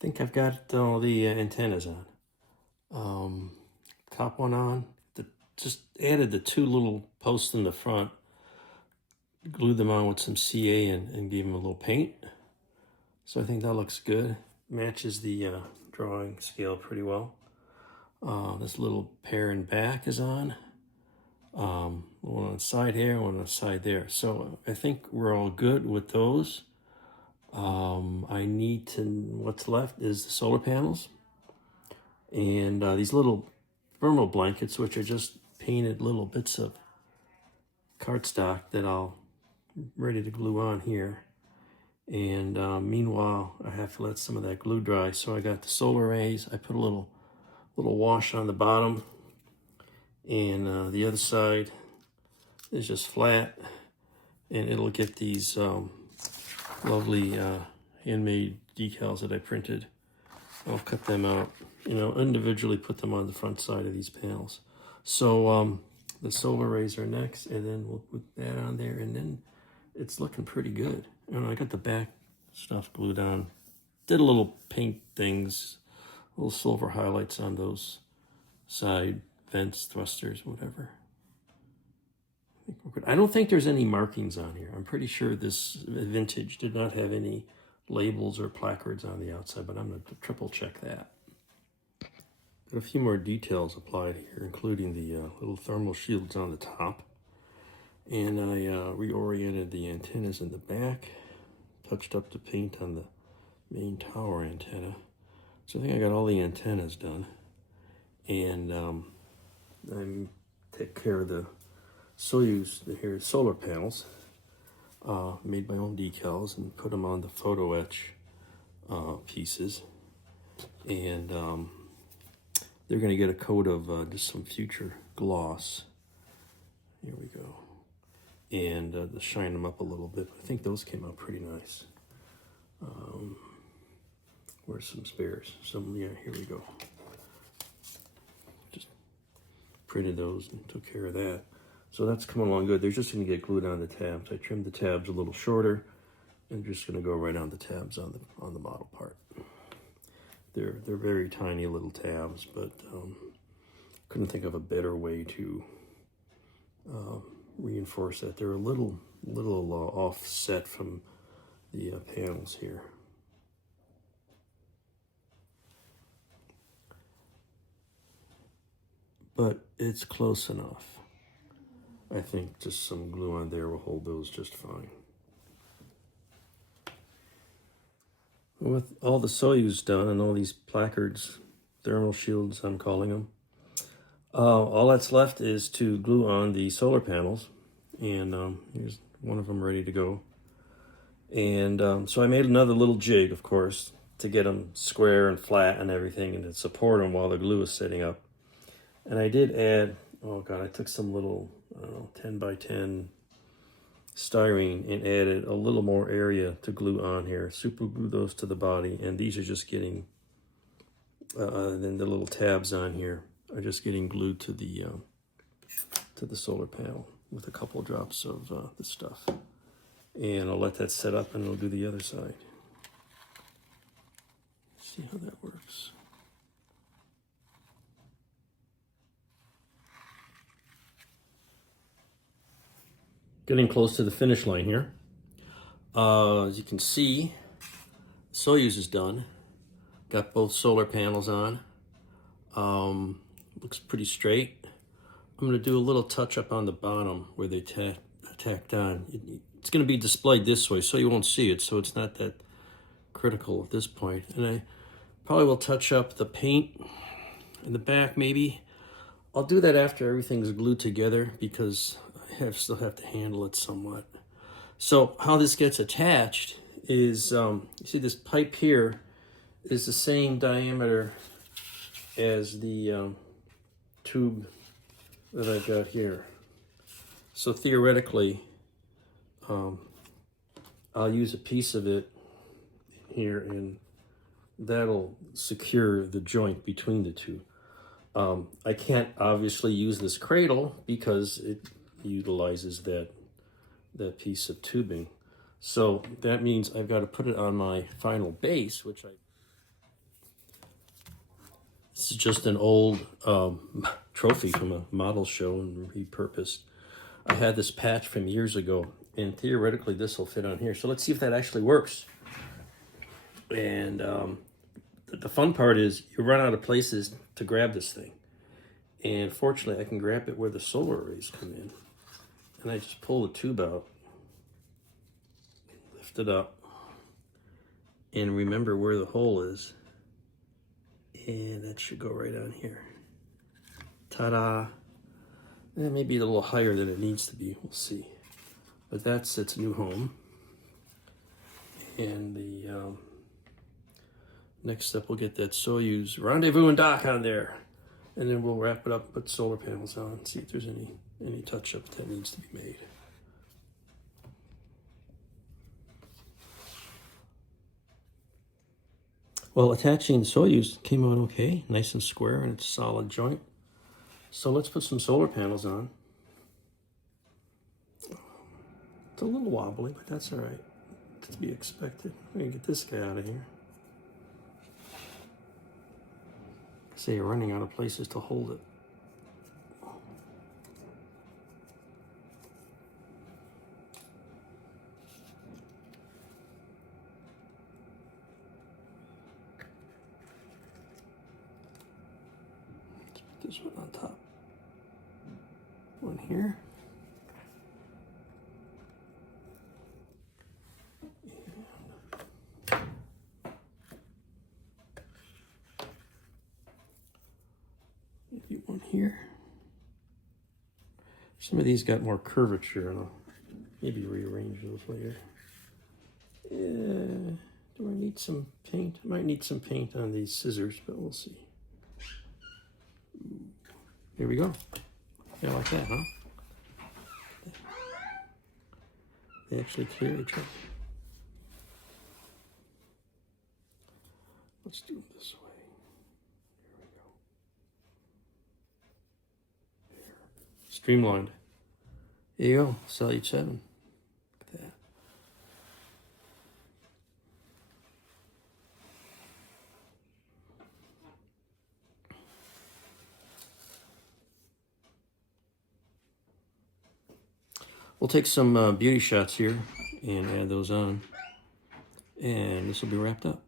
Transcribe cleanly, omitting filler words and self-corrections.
think I've got all the antennas on. Top one on. Just added the two little posts in the front. Glued them on with some CA and gave them a little paint. So I think that looks good. Matches the drawing scale pretty well. This little pair in back is on. One on the side here, one on the side there. So I think we're all good with those. I need to, what's left is the solar panels. And these little thermal blankets, which are just painted little bits of cardstock that I'll ready to glue on here. And meanwhile, I have to let some of that glue dry. So I got the solar rays. I put a little wash on the bottom, and the other side is just flat, and it'll get these lovely handmade decals that I printed. I'll cut them out, individually put them on the front side of these panels. So the solar rays are next, and then we'll put that on there, and then it's looking pretty good. I got the back stuff glued on. Did a little paint things, little silver highlights on those side vents, thrusters, whatever. I think we're good. I don't think there's any markings on here. I'm pretty sure this vintage did not have any labels or placards on the outside, but I'm going to triple check that. Got a few more details applied here, including the little thermal shields on the top. And I reoriented the antennas in the back, touched up the paint on the main tower antenna. So I think I got all the antennas done. And I take care of the Soyuz, the solar panels, made my own decals and put them on the photo-etch pieces. And they're going to get a coat of just some future gloss. Here we go. And to shine them up a little bit. I think those came out pretty nice. Where's some spares? Yeah, here we go. Just printed those and took care of that. So that's coming along good. They're just going to get glued on the tabs. I trimmed the tabs a little shorter, and just going to go right on the tabs on the model part. They're very tiny little tabs, but couldn't think of a better way to reinforce that. They're a little offset from the panels here. But it's close enough. I think just some glue on there will hold those just fine. With all the Soyuz done and all these placards, thermal shields I'm calling them, all that's left is to glue on the solar panels, and here's one of them ready to go. And so I made another little jig, of course, to get them square and flat and everything, and to support them while the glue is setting up. And I did add, oh God, I took some little, 10 by 10 styrene and added a little more area to glue on here. Super glue those to the body, and these are just getting, then the little tabs on here are just getting glued to the solar panel with a couple drops of this stuff. And I'll let that set up, and we'll do the other side. See how that works. Getting close to the finish line here. As you can see, Soyuz is done. Got both solar panels on. Looks pretty straight. I'm going to do a little touch up on the bottom where they tacked on. It's going to be displayed this way, so you won't see it, so it's not that critical at this point. And I probably will touch up the paint in the back, maybe. I'll do that after everything's glued together, because I still have to handle it somewhat. So how this gets attached is, you see this pipe here is the same diameter as the tube that I've got here. So theoretically, I'll use a piece of it here, and that'll secure the joint between the two. I can't obviously use this cradle because it utilizes that piece of tubing. So that means I've got to put it on my final base, which This is just an old trophy from a model show and repurposed. I had this patch from years ago, and theoretically this will fit on here. So let's see if that actually works. And the fun part is you run out of places to grab this thing. And fortunately, I can grab it where the solar arrays come in. And I just pull the tube out, lift it up, and remember where the hole is. And that should go right on here. Ta-da! That may be a little higher than it needs to be. We'll see. But that's its new home. And the next step, we'll get that Soyuz rendezvous and dock on there. And then we'll wrap it up and put solar panels on and see if there's any touch-up that needs to be made. Well, attaching the Soyuz came out okay, nice and square, and it's a solid joint. So let's put some solar panels on. It's a little wobbly, but that's all right. It's to be expected. Let me get this guy out of here. Say you're running out of places to hold it. Let's put this one on top. One here. Maybe one here. Some of these got more curvature, and I'll maybe rearrange those later. Do I need some paint? I might need some paint on these scissors, but we'll see. Here we go. Yeah, like that, huh? They actually clear each other. Let's do it this way. Here we go. There. Streamlined. There you go. Salyut 7. Look at that. We'll take some beauty shots here and add those on. And this will be wrapped up.